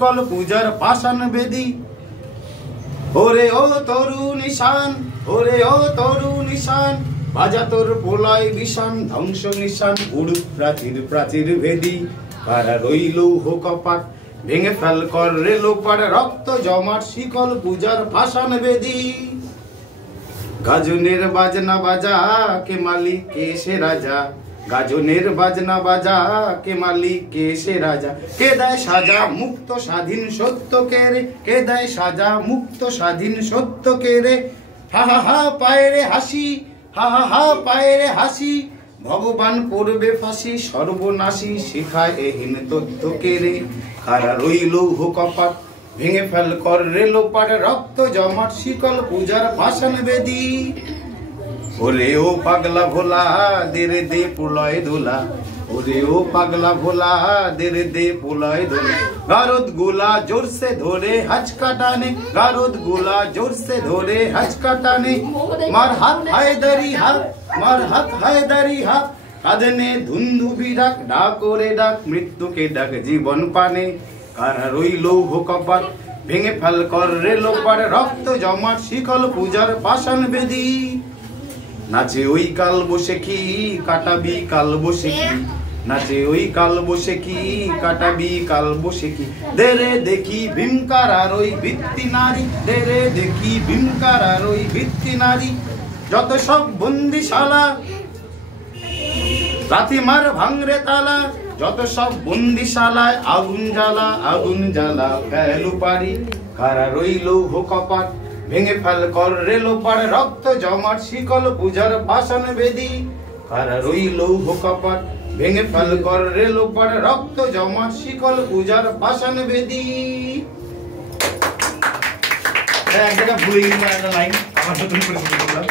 Call পূজার পাষাণ বেদি। ওরে ও তরু নিশান, ওরে ও তরু নিশান, বাজা তোর পোলায় বিষান, ধ্বংস নিশান উড়ুক প্রাচীর প্রাচীর ভেদি। কারা রইল হো কপাট, ভেঙে ফেল কর রেলো পাড়, রক্ত জমাট শিকল পূজার পাষাণ বেদি। গাজনের বাজনা বাজা, কে মালিক কে সে রাজা, গাজনের বাজনা বাজা, কে মালিক কে সে রাজা। কে দেয় সাজা মুক্ত স্বাধীন সত্য কে রে, কে দেয় সাজা মুক্ত স্বাধীন সত্য কে রে। হা হা হা পায়ে রে হাসি, হা হা হা পায়ে রে হাসি, ভগবান করবে ফাঁসি সর্বনাশী, শিখায় এহীন তথ্য কে রে। কারা রইল হো কপাট, ভেঙে ফেল কর রেলো পাড়, রক্ত জমাট শিকল পূজার পাষাণ বেদি। ওরে ও পাগলা ভোলা, দেরে দে পুলয় দোলা, ওরে ও পাগলা ভোলা, দেরে দে পুলয় দোলা। গারদ গোলা জোর সে ধরে হাঁচকা টানে, গারদ গোলা জোর সে ধরে হাঁচকা টানে। মার হাত হায়দারি হাত, মার হাত হায়দারি হাত, কাঁদনে ধুন্ধুবি ডাক, ডাক ওরে ডাক মৃত্যুকে ডাক জীবন পানে। কারা রইল হো কপাট, ভেঙে ফেল কর রেলো পাড়, রক্ত জমাট শিকল পূজার পাষাণ বেদি। নাচে ওই কাল বসে কি কাটাবি কাল বসে কি, নাচে ওই কাল বসে কি কাটাবি কাল বসে কি। দেরে দেখি ভীমকার আর ওই ভিত্তি নারী, দেরে দেখি ভীমকার আর ওই ভিত্তি নারী। যত সব বন্দিশালা লাথিমার ভাঙরে তালা, যত সব বন্দিশালায় আগুন জ্বালা, আগুন জ্বালা ফেলু পারি। কারা রইল হো কপাট, ভেঙে ফেল কর রেলো পাড়, রক্ত জমাট শিকল পূজার পাষাণ বেদি। কারা রইল হো কপাট, ভেঙে ফেল কর রেলো পাড়, রক্ত জমাট শিকল পূজার পাষাণ বেদি। এক জায়গায় ভুলে গেলাম একটা লাইন, আমার সাথে তুমি করে